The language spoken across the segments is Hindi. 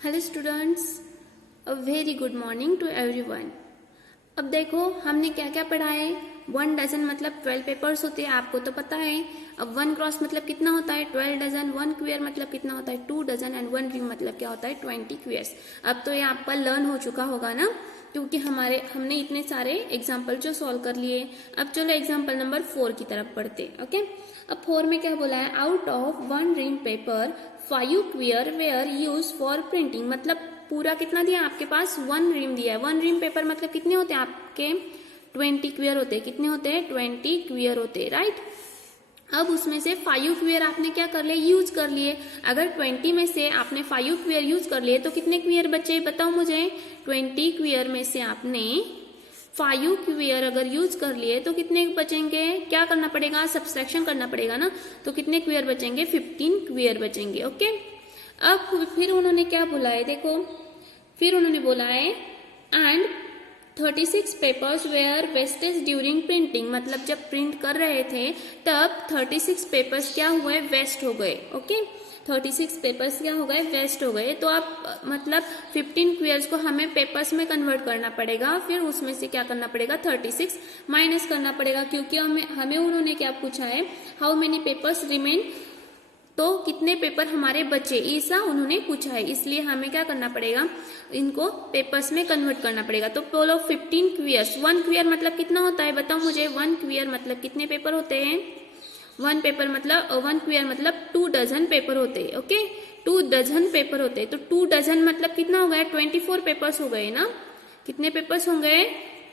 Hello students, a very good morning to everyone. अब देखो हमने क्या क्या पढ़ा है। 1 डजन मतलब 12 पेपर्स होते हैं, आपको तो पता है। अब 1 क्रॉस मतलब कितना होता है 12 डजन। 1 क्वेयर मतलब कितना होता है 2 डजन एंड 1 रिंग मतलब क्या होता है 20 क्वेयर्स। अब तो ये आपका लर्न हो चुका होगा ना, क्योंकि हमने इतने सारे एग्जाम्पल जो सॉल्व कर लिए। अब चलो एग्जाम्पल नंबर 4 की तरफ पढ़ते। ओके, अब 4 में क्या बोला है, out of 1 ream paper 5 quire were use for printing. मतलब पूरा कितना दिया आपके पास 1 रिम दिया है। 1 रिम पेपर मतलब कितने होते हैं आपके 20 क्वेयर होते हैं। कितने होते हैं 20 क्वेयर होते हैं, राइट। अब उसमें से 5 क्वेयर आपने क्या कर लिए, यूज कर लिए। अगर 20 में से आपने 5 क्वेयर यूज कर लिए तो कितने क्वेयर बचे बताओ मुझे। 20 क्वेयर में से आपने 5 क्वेयर अगर यूज कर लिए तो कितने बचेंगे, क्या करना पड़ेगा, सब्सट्रैक्शन करना पड़ेगा ना। तो कितने क्वेयर बचेंगे 15 क्वेयर बचेंगे। ओके, अब फिर उन्होंने क्या बोला है, देखो फिर उन्होंने बोला है and 36 papers were wastage during printing. मतलब जब प्रिंट कर रहे थे तब 36 पेपर्स क्या हुए, वेस्ट हो गए। ओके, 36 पेपर्स क्या हो गए, वेस्ट हो गए। तो आप मतलब 15 क्वेयर्स को हमें पेपर्स में कन्वर्ट करना पड़ेगा, फिर उसमें से क्या करना पड़ेगा 36 माइनस करना पड़ेगा, क्योंकि हमें उन्होंने क्या पूछा है, हाउ मेनी पेपर्स रिमेन, तो कितने पेपर हमारे बचे, ऐसा उन्होंने पूछा है। इसलिए हमें क्या करना पड़ेगा, इनको पेपर्स में कन्वर्ट करना पड़ेगा। तो बोलो 15 क्वेयर्स। 1 क्वेयर मतलब कितना होता है बताओ मुझे। 1 क्वेयर मतलब कितने पेपर होते हैं। 1 क्वेयर मतलब 2 डजन पेपर होते हैं। ओके, 2 डजन पेपर होते हैं। तो 2 डजन मतलब कितना हो गया 24 पेपर्स हो गए ना। कितने पेपर्स हो गए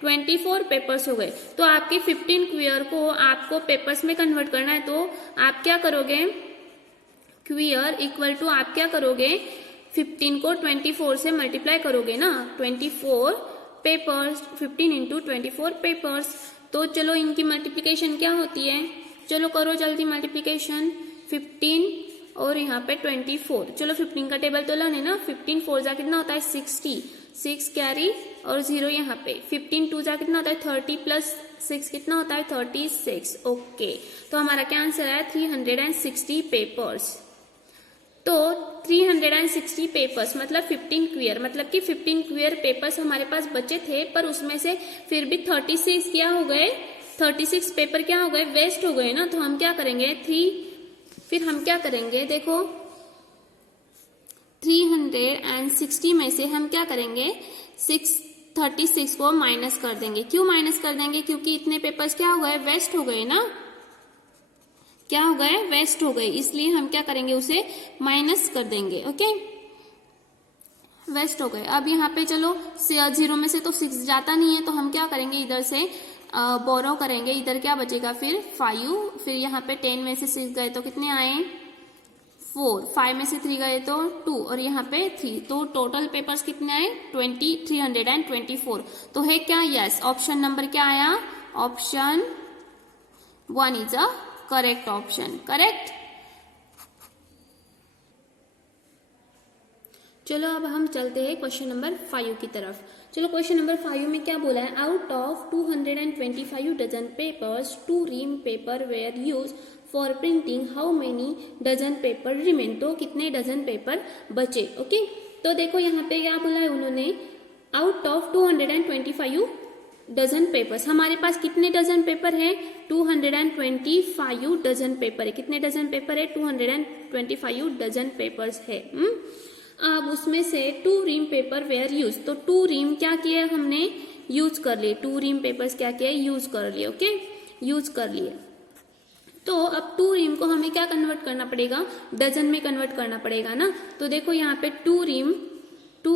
24 पेपर्स हो गए। तो आपके 15 क्वेयर को आपको पेपर्स में कन्वर्ट करना है, तो आप क्या करोगे, क्वेयर इक्वल टू आप क्या करोगे 15 को 24 से मल्टीप्लाई करोगे ना। 24 पेपर्स 15 इंटू 24 पेपर्स। तो चलो इनकी मल्टीप्लीकेशन क्या होती है, चलो करो जल्दी मल्टीप्लीकेशन। 15 और यहाँ पे 24। चलो 15 का टेबल तो लाने ना। 15 4 जा कितना होता है 60, 6 कैरी और 0 यहाँ पे। 15 2 जा कितना होता है 30 प्लस 6 कितना होता है 36। ओके, तो हमारा क्या आंसर है 360 पेपर्स। तो 360 पेपर्स मतलब 15 क्वेयर, मतलब कि 15 क्वेयर पेपर्स हमारे पास बचे थे, पर उसमें से फिर भी 36 क्या हो गए, 36 पेपर क्या हो गए, वेस्ट हो गए ना। तो हम क्या करेंगे फिर हम क्या करेंगे, देखो 360 में से हम क्या करेंगे 36 को माइनस कर देंगे। क्यों माइनस कर देंगे, क्योंकि इतने पेपर्स क्या हो गए, वेस्ट हो गए ना। क्या हो गए, वेस्ट हो गए, इसलिए हम क्या करेंगे उसे माइनस कर देंगे। ओके, वेस्ट हो गए। अब यहाँ पे चलो 0 में से तो 6 जाता नहीं है, तो हम क्या करेंगे इधर से बोरो करेंगे। इधर क्या बचेगा फिर 5, फिर यहाँ पे 10 में से 6 गए तो कितने आए 4, 5 में से 3 गए तो 2 और यहाँ पे 3, तो टोटल पेपर्स कितने आए 324। तो है क्या, यस, ऑप्शन नंबर क्या आया, option 1 is a correct option, correct. चलो अब हम चलते हैं क्वेश्चन नंबर 5 की तरफ। चलो क्वेश्चन नंबर 5 में क्या बोला है, out of 225 dozen papers 2 ream paper were use for printing, how many dozen paper remain. तो कितने डजन पेपर बचे। ओके, तो देखो यहाँ पे क्या बोला है उन्होंने, आउट ऑफ 225 डजन पेपर्स, हमारे पास कितने डजन पेपर है 225 डजन पेपर है। कितने डजन पेपर है 225 डजन पेपर्स है। अब उसमें से 2 रीम पेपर वेयर यूज, तो 2 रीम क्या किए हमने, यूज कर लिए। 2 रीम पेपर्स क्या किए, यूज कर लिए। ओके, यूज कर लिए। तो अब 2 रीम को हमें क्या कन्वर्ट करना पड़ेगा, डजन में कन्वर्ट करना पड़ेगा ना। तो देखो यहाँ पे 2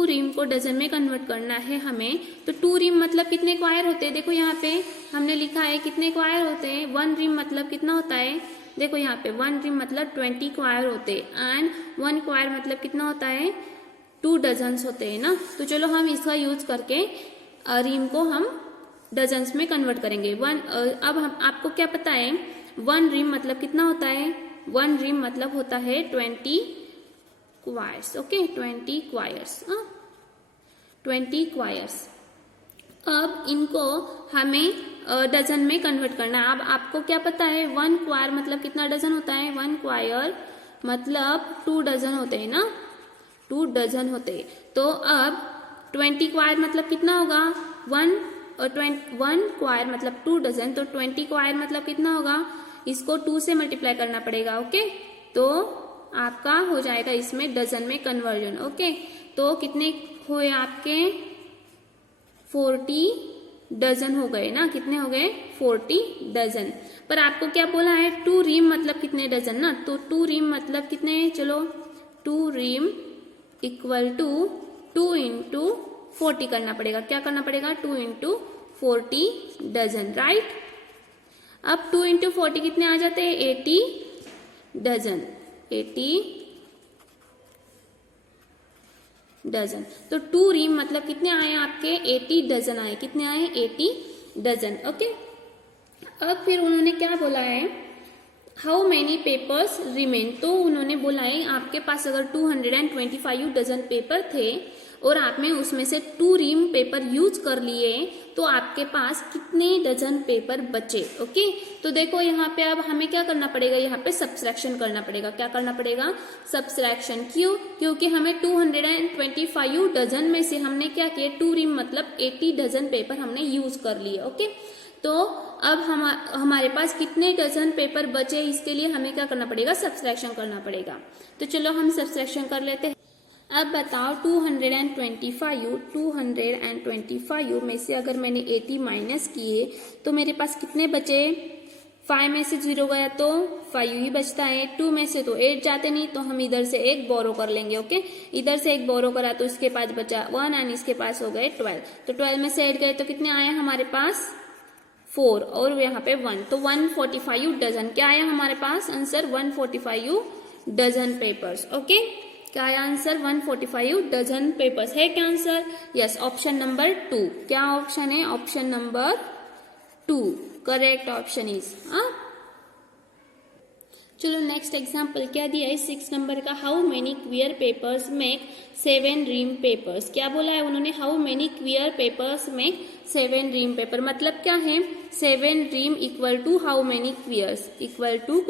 रीम को डजन में कन्वर्ट करना है हमें। तो 2 रीम मतलब कितने क्वायर होते हैं, देखो यहाँ पे हमने लिखा है कितने क्वायर होते हैं। 1 रीम मतलब कितना होता है, देखो यहाँ पे 1 रीम मतलब 20 क्वायर होते हैं एंड 1 क्वायर मतलब कितना होता है 2 डजन्स होते हैं ना। तो चलो हम इसका यूज करके रीम को हम डजन्स में कन्वर्ट करेंगे। अब हम आपको क्या पता है 1 रीम मतलब कितना होता है, 1 रीम मतलब होता है 20 क्वायर्स। Okay, 20 choirs, 20 choirs. अब इनको हमें डजन में कन्वर्ट करना है। अब आपको क्या पता है 1 क्वायर मतलब कितना डजन होता है, 1 क्वायर मतलब 2 डजन होते हैं ना। 2 डजन होते। तो अब 20 क्वायर मतलब कितना होगा 1 क्वायर मतलब 2 डजन, तो 20 क्वायर मतलब कितना होगा, इसको 2 से मल्टीप्लाई करना पड़ेगा। ओके, तो आपका हो जाएगा इसमें डजन में कन्वर्जन। ओके, तो कितने हुए आपके 40 डजन हो गए ना, कितने हो गए 40 डजन। पर आपको क्या बोला है 2 रीम मतलब कितने डजन ना, तो 2 रीम मतलब कितने, चलो 2 रीम इक्वल टू 2 इंटू 40 करना पड़ेगा। क्या करना पड़ेगा 2 इंटू 40 डजन, राइट। अब 2 इंटू 40 कितने आ जाते हैं 80 डजन, 80 डजन। तो 2 रीम मतलब कितने आए आपके 80 डजन आए, कितने आए 80 डजन। ओके, अब फिर उन्होंने क्या बोला है हाउ मेनी पेपर्स रिमेन, तो उन्होंने बोला है आपके पास अगर 225 डजन पेपर थे और आपने उसमें से 2 रीम पेपर यूज कर लिए तो आपके पास कितने डजन पेपर बचे। ओके, तो देखो यहाँ पे अब हमें क्या करना पड़ेगा, यहाँ पे सब्सट्रैक्शन करना पड़ेगा। क्या करना पड़ेगा सब्सट्रैक्शन, क्यों, क्योंकि हमें 225 डजन में से हमने क्या किया 2 रीम मतलब 80 डजन पेपर हमने यूज कर लिए। ओके, तो अब हमारे पास कितने डजन पेपर बचे, इसके लिए हमें क्या करना पड़ेगा सब्सट्रैक्शन करना पड़ेगा। तो चलो हम सब्सट्रैक्शन कर लेते हैं। अब बताओ 225 में से अगर मैंने 80 माइनस किए तो मेरे पास कितने बचे, 5 में से 0 गया तो 5 ही बचता है, 2 में से तो 8 जाते नहीं तो हम इधर से एक बोरो कर लेंगे। ओके, इधर से एक बोरो करा तो इसके पास बचा 1 एंड इसके पास हो गए 12, तो 12 में से 8 गए तो कितने आए हमारे पास 4 और यहाँ पे 1, तो 145 डजन। क्या आया हमारे पास आंसर 145 डजन पेपर्स। ओके, क्या आया आंसर 145 डजन पेपर्स है क्या आंसर, यस ऑप्शन नंबर 2। क्या ऑप्शन है option number 2 correct option is. चलो नेक्स्ट एग्जांपल क्या दिया है 6 नंबर का, how many quire papers make 7 ream papers. क्या बोला है उन्होंने how many quire papers make 7 ream paper, मतलब क्या है 7 ream equal to how many quires equal to,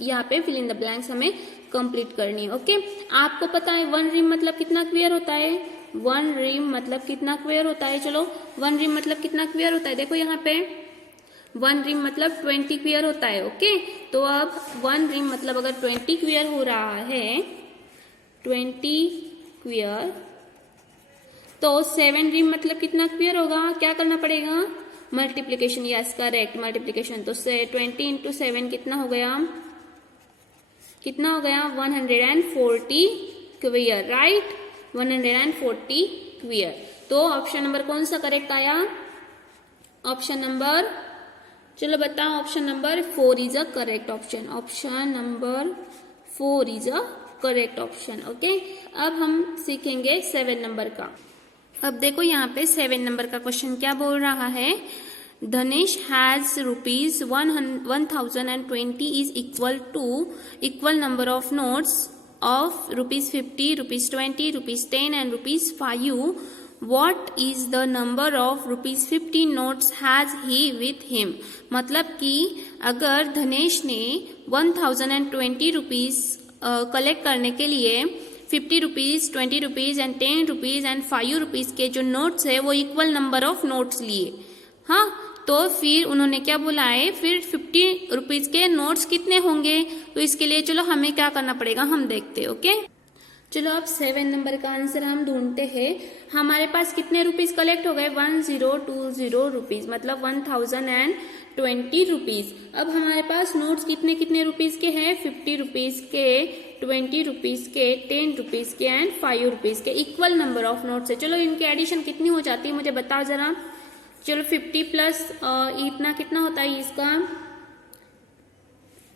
यहाँ पे फिल इन द ब्लैंक्स हमें कंप्लीट करनी है। ओके, आपको पता है 1 रीम मतलब कितना क्वियर होता है, 1 रीम मतलब कितना क्वियर होता है, चलो 1 रीम मतलब कितना क्वियर होता है, देखो यहाँ पे 1 रीम मतलब 20 क्वियर होता है। ओके, तो अब 1 रीम मतलब अगर 20 क्वियर हो रहा है 20 क्वियर, तो 7 रीम मतलब कितना क्वियर होगा, क्या करना पड़ेगा मल्टीप्लीकेशन, यस करेक्ट मल्टीप्लीकेशन। तो 20 इंटू 7 कितना हो गया, कितना हो गया 140 क्वियर, राइट 140 क्वियर। तो ऑप्शन नंबर कौन सा करेक्ट आया, ऑप्शन नंबर, चलो बताओ option number 4 is a correct option, option number 4 is a correct option. Okay, अब हम सीखेंगे 7 नंबर का। अब देखो यहाँ पे 7 नंबर का क्वेश्चन क्या बोल रहा है, Dhanesh has rupees 1020 is equal number of notes of rupees 50, rupees 20, rupees 10 and rupees 5. What is the number of rupees 50 notes has he with him? मतलब कि अगर धनेश ने 1020 रुपीज कलेक्ट करने के लिए 50 rupees 20 rupees and 10 rupees and 5 rupees के जो नोट्स है वो इक्वल नंबर ऑफ नोट्स लिए, हाँ, तो फिर उन्होंने क्या बोला है, फिर 50 रुपीज के नोट्स कितने होंगे, तो इसके लिए चलो हमें क्या करना पड़ेगा हम देखते। ओके, चलो अब 7 नंबर का आंसर हम ढूंढते हैं। हमारे पास कितने रुपीज कलेक्ट हो गए 1020 रुपीज मतलब 1020 रुपीज। अब हमारे पास नोट्स कितने कितने रुपीज के हैं, 50 रुपीज के, 20 रुपीज के, 10 रुपीज के एंड 5 रुपीज के, इक्वल नंबर ऑफ नोट्स है। चलो इनकी एडिशन कितनी हो जाती है मुझे बताओ जरा, चलो 50 प्लस इतना कितना होता है इसका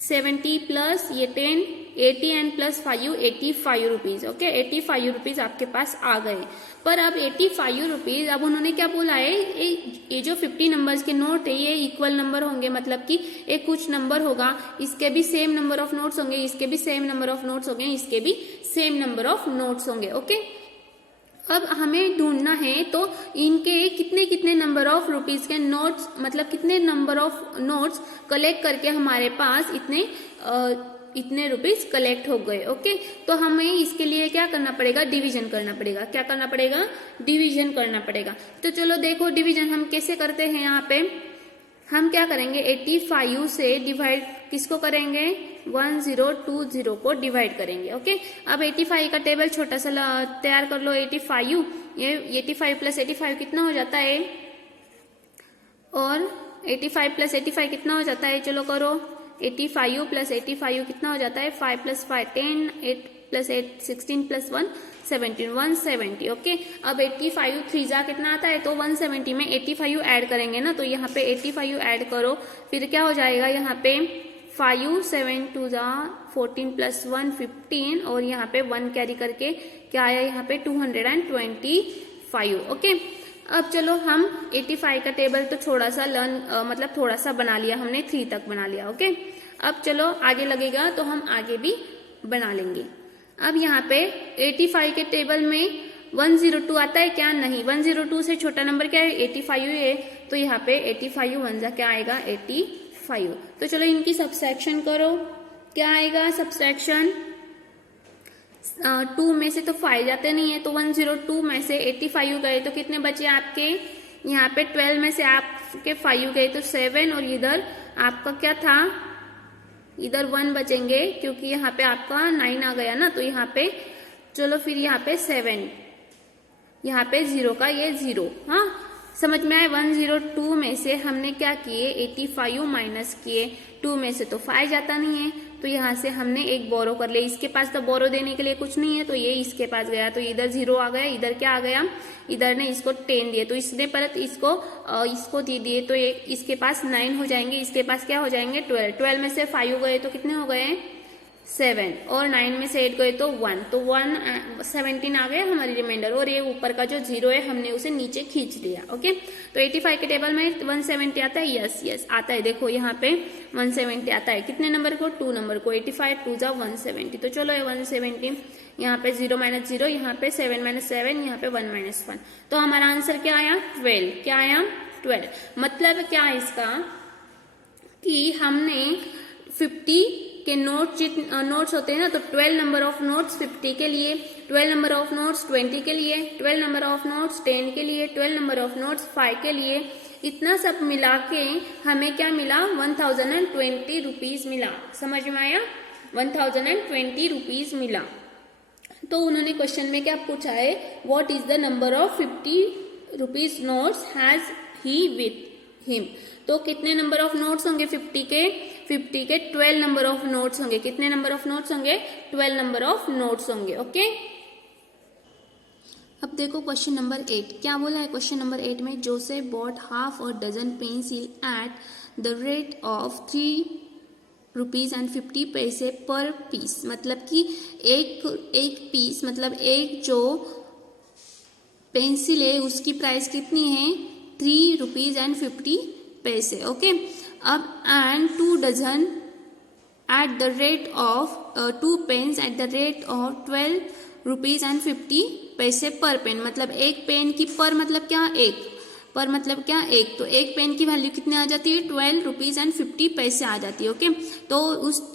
70 प्लस ये 10 80 and plus 5 85 rupees. Okay, 85 rupees आपके पास आ गए। पर अब 85 रुपीज, अब उन्होंने क्या बोला है, ये जो 50 नंबर्स के नोट है ये इक्वल नंबर होंगे, मतलब कि एक कुछ नंबर होगा, इसके भी सेम नंबर ऑफ नोट्स होंगे, इसके भी सेम नंबर ऑफ नोट्स होंगे, इसके भी सेम नंबर ऑफ नोट्स होंगे। ओके, अब हमें ढूंढना है तो इनके कितने कितने नंबर ऑफ रुपीज के नोट्स, मतलब कितने नंबर ऑफ नोट्स कलेक्ट करके हमारे पास इतने इतने रुपीज कलेक्ट हो गए। ओके, तो हमें इसके लिए क्या करना पड़ेगा, डिवीजन करना पड़ेगा। क्या करना पड़ेगा, डिवीजन करना पड़ेगा। तो चलो देखो डिवीजन हम कैसे करते हैं। यहाँ पे हम क्या करेंगे, 85 से डिवाइड किसको करेंगे, 1020 को डिवाइड करेंगे। ओके, अब 85 का टेबल छोटा सा तैयार कर लो। 85, ये 85 प्लस 85 कितना हो जाता है, और 85 प्लस 85 कितना हो जाता है, चलो करो। 85 प्लस 85 कितना हो जाता है, 5 प्लस 5 10, 8 प्लस 8 16 प्लस 1 17, 170। ओके, अब 85 3 जा कितना आता है, तो 170 में 85 ऐड करेंगे ना, तो यहाँ पे 85 ऐड करो, फिर क्या हो जाएगा, यहाँ पे 5 7 2 जा 14 प्लस 1 15, और यहाँ पे 1 कैरी करके क्या आया, यहाँ पे 225। ओके, अब चलो हम 85 का टेबल तो थोड़ा सा मतलब थोड़ा सा बना लिया हमने, 3 तक बना लिया। ओके, अब चलो आगे लगेगा तो हम आगे भी बना लेंगे। अब यहाँ पे 85 के टेबल में 102 आता है क्या, नहीं, 102 से छोटा नंबर क्या है, 85 है, तो यहाँ पे 85 1 जा क्या आएगा, 85। तो चलो इनकी सब्सट्रैक्शन करो, क्या आएगा सब्सट्रैक्शन, 2 में से तो 5 जाते नहीं है, तो 102 में से 85 गए तो कितने बचे आपके, यहाँ पे 12 में से आपके 5 गए तो 7, और इधर आपका क्या था, इधर 1 बचेंगे क्योंकि यहाँ पे आपका 9 आ गया ना, तो यहाँ पे चलो फिर यहाँ पे 7, यहाँ पे 0 का ये 0, हाँ समझ में आए। 102 में से हमने क्या किए, 85 माइनस किए, 2 में से तो 5 जाता नहीं है, तो यहाँ से हमने एक बोरो कर लिया। इसके पास तो बोरो देने के लिए कुछ नहीं है, तो ये इसके पास गया, तो इधर 0 आ गया, इधर क्या आ गया, इधर ने इसको 10 दिए, तो इसने परत इसको दे दिए, तो ये इसके पास 9 हो जाएंगे, इसके पास क्या हो जाएंगे 12। 12 में से 5 गए तो कितने हो गए 7, और 9 में से 8 गए तो 1, तो 17 आ गया हमारी रिमाइंडर, और ये ऊपर का जो 0 है हमने उसे नीचे खींच लिया। ओके, तो 85 के टेबल में 170 आता है, यस आता है, देखो यहाँ पे 170 आता है, कितने नंबर को, 2 नंबर को, 85 2 जा 170, तो चलो 170, यहाँ पे 0 माइनस 0, यहाँ पे 7 माइनस 7, यहाँ पे 1 माइनस 1, तो हमारा आंसर क्या आया 12, क्या आया 12। मतलब क्या है इसका, कि हमने 50 के नोट्स होते हैं ना, तो 12 नंबर ऑफ नोट्स 50 के लिए, 12 नंबर ऑफ नोट्स 20 के लिए, 12 नंबर ऑफ नोट्स 10 के लिए, 12 नंबर ऑफ नोट्स 5 के लिए, इतना सब मिला के हमें क्या मिला, 1020 रुपीज मिला। समझ में आया, 1020 रुपीज मिला। तो उन्होंने क्वेश्चन में क्या पूछा है, what is the number of 50 rupees notes has he with him. तो कितने नंबर ऑफ नोट्स होंगे 50 के 12 नंबर ऑफ नोट्स होंगे। कितने नंबर ऑफ नोट्स होंगे, 12 नंबर ऑफ नोट्स होंगे। ओके, अब देखो क्वेश्चन नंबर 8 क्या बोला है। क्वेश्चन नंबर 8 में Joseph bought half a dozen pencil at the rate of 3 rupees and 50 paise पर पीस। मतलब कि एक पीस, मतलब एक जो पेंसिल है उसकी प्राइस कितनी है, 3 रुपीज एंड 50 पैसे। ओके, अब and 2 dozen at the rate of 2 pens at the rate of 12 rupees and 50 paise पर पेन। मतलब एक पेन की पर मतलब क्या, एक, पर मतलब क्या, एक, तो एक पेन की वैल्यू कितने आ जाती है, 12 रुपीज एंड 50 पैसे आ जाती है। ओके, तो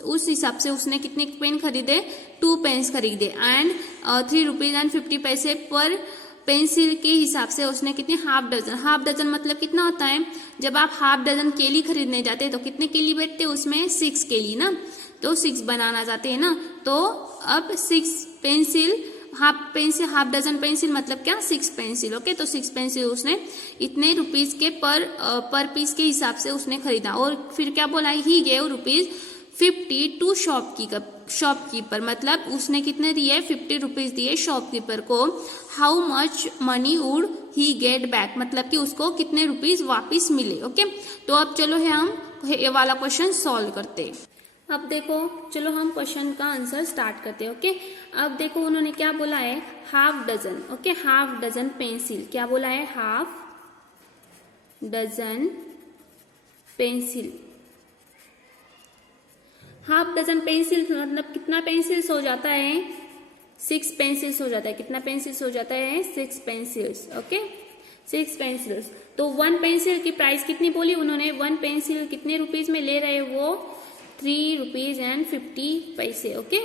उस हिसाब से उसने कितने पेन खरीदे, 2 पेन्स खरीदे, एंड 3 रुपीज एंड 50 पैसे पर पेंसिल के हिसाब से उसने कितने, हाफ डजन। हाफ डजन मतलब कितना होता है, जब आप हाफ डजन केली खरीदने जाते हैं तो कितने केली बैठते हैं उसमें, 6 केली ना, तो 6 बनाना चाहते हैं ना, तो अब 6 पेंसिल, हाफ डजन पेंसिल मतलब क्या, 6 पेंसिल। ओके, तो 6 पेंसिल उसने इतने रुपीज के पर पीस के हिसाब से उसने खरीदा। और फिर क्या बोला, ही गेव ₹50 टू शॉपकीपर। मतलब उसने कितने दिए, 50 रुपीज दिए शॉपकीपर को। How much money would he get back, मतलब कि उसको कितने रुपीज वापिस मिले। ओके, तो अब चलो हम ये वाला क्वेश्चन सॉल्व करते हैं। अब देखो चलो हम क्वेश्चन का आंसर स्टार्ट करते हैं। ओके, अब देखो उन्होंने क्या बोला है, half dozen. Okay, half dozen pencil, क्या बोला है, half dozen pencil. Half dozen pencil मतलब कितना पेंसिल्स हो जाता है, 6 पेंसिल्स हो जाता है। कितना पेंसिल्स हो जाता है, 6 पेंसिल्स। Okay, 6 pencils. तो 1 पेंसिल की प्राइस कितनी बोली उन्होंने, 1 पेंसिल कितने रुपीज में ले रहे हैं वो, ₹3.50। ओके,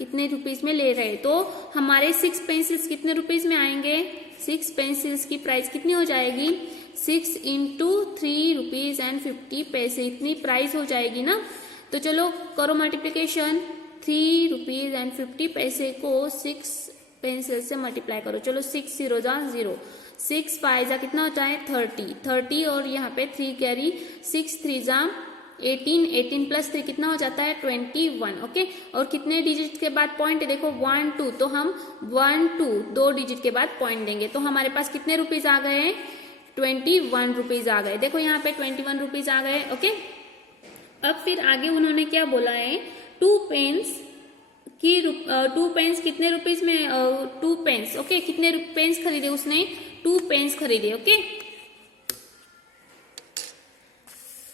इतने रुपीज में ले रहे, तो हमारे 6 पेंसिल्स कितने रुपीज में आएंगे? 6 पेंसिल्स की प्राइस कितनी हो जाएगी? 6 इंटू ₹3.50, इतनी प्राइस हो जाएगी ना। तो चलो करो मल्टीप्लीकेशन, ₹3.50 को 6 पेंसिल से मल्टीप्लाई करो। चलो 6 0 जा 0, 6 5 जा कितना होता है? 30 और यहाँ पे 3 कैरी, 6 3 जा 18, 18 प्लस 3 कितना हो जाता है? 21। ओके, और कितने डिजिट के बाद पॉइंट है? देखो 1 2, तो हम 1 2 2 डिजिट के बाद पॉइंट देंगे, तो हमारे पास कितने रुपीज आ गए? 21 रुपीज आ गए। देखो यहाँ पे 21 रुपीज आ गए। ओके, अब फिर आगे उन्होंने क्या बोला है? 2 पेन्स कितने रुपीज में? 2 पेन्स। ओके, कितने पेन्स खरीदे उसने? 2 पेन्स खरीदे। ओके,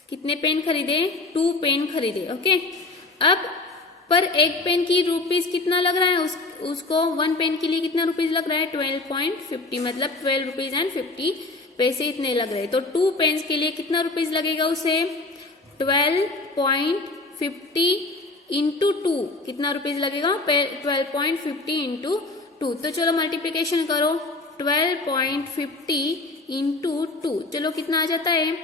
कितने पेन खरीदे? 2 पेन खरीदे। ओके, अब पर एक पेन की रुपीज कितना लग रहा है? उसको 1 पेन के लिए कितना रुपीज लग रहा है? 12.50, मतलब 12.50 इतने लग रहे। तो 2 पेन्स के लिए कितना रुपीज लगेगा उसे? 12.50 इंटू 2, कितना रुपीज लगेगा? 12.50 इंटू 2। तो चलो मल्टीप्लीकेशन करो, 12.50 इंटू 2, चलो कितना आ जाता है?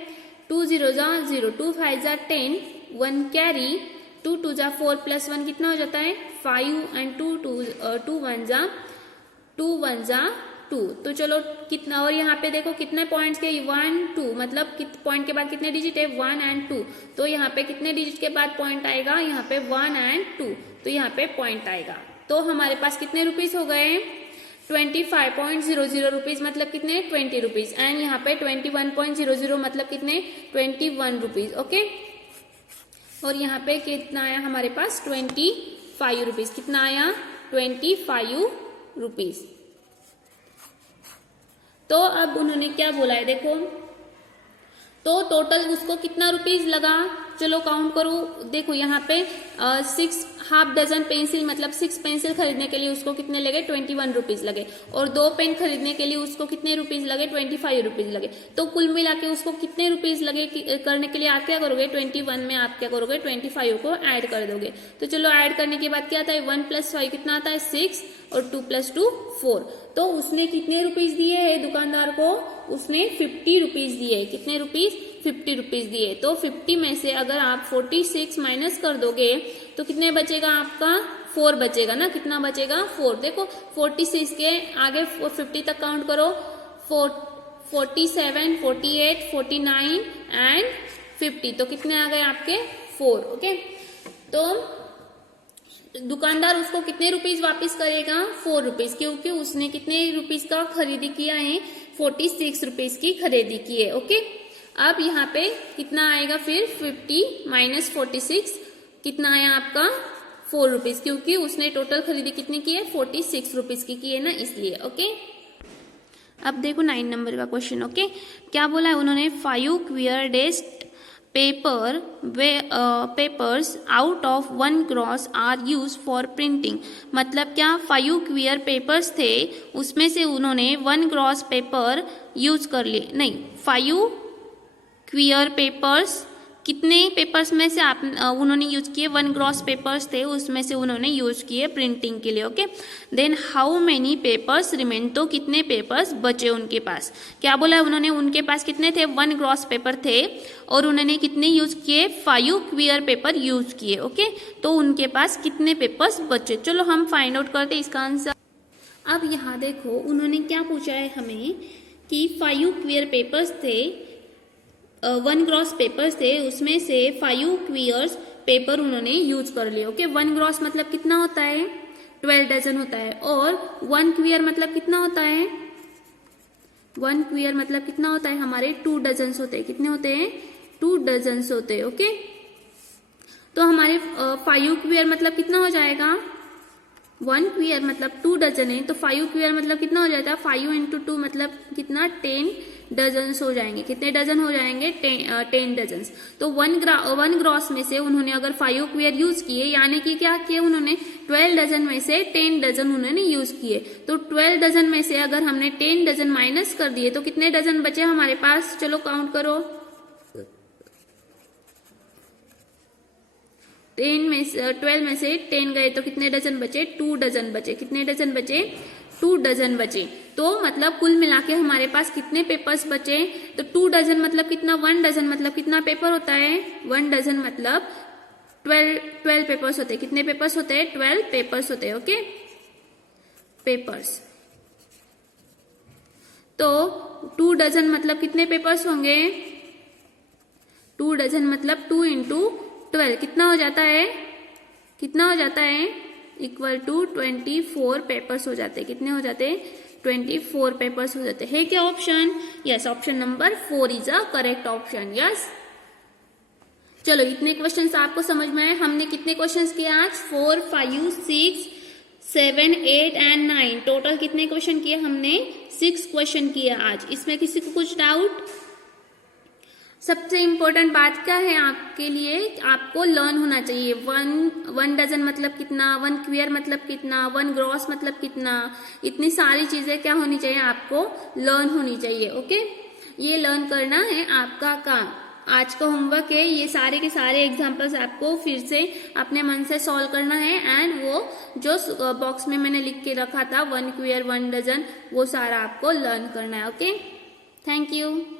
2 0 जा 0, 2 5 जा 10, 1 कैरी, 2 2 जा 4 प्लस 1 कितना हो जाता है? 5 एंड 2 1 जा 2। तो चलो कितना, और यहाँ पे देखो कितने पॉइंट्स के? 1 2, मतलब पॉइंट के बाद कितने डिजिट है? 1 एंड 2। तो यहाँ पे कितने डिजिट के बाद पॉइंट आएगा? यहाँ पे 1 एंड 2, तो यहाँ पे पॉइंट आएगा। तो हमारे पास कितने रुपीज हो गए? 25.00 रुपीज, मतलब कितने? 20 रुपीज। एंड यहाँ पे 21.00 मतलब कितने? 21 रुपीज। ओके, और यहाँ पे कितना आया हमारे पास? 25 रुपीज। कितना आया? 25 रुपीज। तो अब उन्होंने क्या बोला है देखो, तो टोटल उसको कितना रुपीज लगा? चलो काउंट करो। देखो यहाँ पे 6 हाफ डजन पेंसिल, मतलब 6 पेंसिल खरीदने के लिए उसको कितने लगे? 21 रुपीज लगे। और 2 पेन खरीदने के लिए उसको कितने रुपीज लगे? 25 रुपीज लगे। तो कुल मिला के उसको कितने रुपीज लगे करने के लिए आप क्या करोगे? 21 में आप क्या करोगे? 25 को ऐड कर दोगे। तो चलो ऐड करने के बाद क्या आता है? 1 + 5 कितना आता है? 6, और 2 + 2 4। तो उसने कितने रुपीज दिए है दुकानदार को? उसने 50 रुपीज दिए। कितने रुपीज? 50 रुपीज दिए। तो 50 में से अगर आप 46 माइनस कर दोगे तो कितने बचेगा आपका? 4 बचेगा ना। कितना बचेगा? 4। देखो 46 के आगे 50 तक काउंट करो, 47, 48, 49 एंड 50। तो कितने आ गए आपके? 4। ओके, तो दुकानदार उसको कितने रुपीज वापस करेगा? 4 रुपीज, क्योंकि उसने कितने रुपीज का खरीदी किया है? 46 रुपीज की खरीदी की है। ओके, अब यहाँ पे कितना आएगा फिर? 50 माइनस 46 कितना आया आपका? 4 रुपीज, क्योंकि उसने टोटल खरीदी कितनी की है? 46 रुपीज की है ना, इसलिए। ओके, अब देखो 9 नंबर का क्वेश्चन। ओके, क्या बोला है उन्होंने? 5 quire papers out of 1 gross are use for printing. मतलब क्या? 5 क्वियर पेपर्स थे, उसमें से उन्होंने 1 ग्रॉस पेपर यूज कर लिए। नहीं, 5 क्वियर पेपर्स, कितने पेपर्स में से उन्होंने यूज किए? 1 ग्रॉस पेपर्स थे, उसमें से उन्होंने यूज किए प्रिंटिंग के लिए। Okay, then how many papers remain, तो कितने पेपर्स बचे उनके पास? क्या बोला उन्होंने? उनके पास कितने थे? 1 ग्रॉस पेपर थे, और उन्होंने कितने यूज किए? 5 क्वियर पेपर यूज किए। ओके, तो उनके पास कितने पेपर्स बचे? चलो हम फाइंड आउट करते इसका आंसर। अब यहाँ देखो उन्होंने क्या पूछा है हमें कि 5 क्वियर पेपर्स थे, 1 ग्रॉस पेपर्स थे, उसमें से 5 क्वियर्स पेपर उन्होंने यूज कर लिए। ओके, 1 ग्रॉस मतलब कितना होता है? 12 डजन होता है। और 1 क्वियर मतलब कितना होता है? 1 क्वियर मतलब कितना होता है? हमारे 2 डजन होते हैं। कितने होते हैं? 2 डजन होते हैं। ओके, तो हमारे 5 क्वियर मतलब कितना हो जाएगा? 1 क्वियर मतलब 2 डजन है, तो 5 क्वियर मतलब कितना हो जाता है? 5 इंटू 2 मतलब कितना? 10 डजन हो जाएंगे। कितने डजन हो जाएंगे? 10 डजन। तो 1 ग्रॉस में से उन्होंने अगर 5 क्वियर यूज किए, यानी कि क्या किए उन्होंने? 12 डजन में से 10 डजन उन्होंने यूज किए। तो 12 डजन में से अगर हमने 10 डजन माइनस कर दिए तो कितने डजन बचे हमारे पास? चलो काउंट करो, 12 में से 10 गए तो कितने डजन बचे? 2 डजन बचे। कितने डजन बचे? 2 डजन बचे। तो मतलब कुल मिला के हमारे पास कितने पेपर्स बचे? तो 2 डजन मतलब कितना? 1 डजन मतलब कितना पेपर होता है? 1 डजन मतलब 12 पेपर्स होते हैं। कितने पेपर्स होते हैं? 12 पेपर्स होते हैं। Okay, papers. तो 2 डजन मतलब कितने पेपर्स होंगे? 2 डजन मतलब 2 इंटू 12 कितना हो जाता है? कितना हो जाता है? इक्वल टू 24 पेपर्स हो जाते हैं। कितने हो जाते हैं? 24 पेपर्स हो जाते हैं। है क्या option? Yes, option number 4 is a correct option. Yes, चलो इतने क्वेश्चंस आपको समझ में आए। हमने कितने क्वेश्चंस किए आज? 4, 5, 6, 7, 8 एंड 9। टोटल कितने क्वेश्चन किए हमने? 6 क्वेश्चन किए आज। इसमें किसी को कुछ डाउट? सबसे इम्पोर्टेंट बात क्या है आपके लिए? आपको लर्न होना चाहिए। वन डजन मतलब कितना, 1 क्वियर मतलब कितना, 1 ग्रॉस मतलब कितना, इतनी सारी चीजें क्या होनी चाहिए? आपको लर्न होनी चाहिए। ओके, ये लर्न करना है आपका काम। आज का होमवर्क है, ये सारे के सारे एग्जाम्पल्स आपको फिर से अपने मन से सॉल्व करना है एंड वो जो बॉक्स में मैंने लिख के रखा था 1 क्वियर 1 डजन, वो सारा आपको लर्न करना है। Okay, thank you.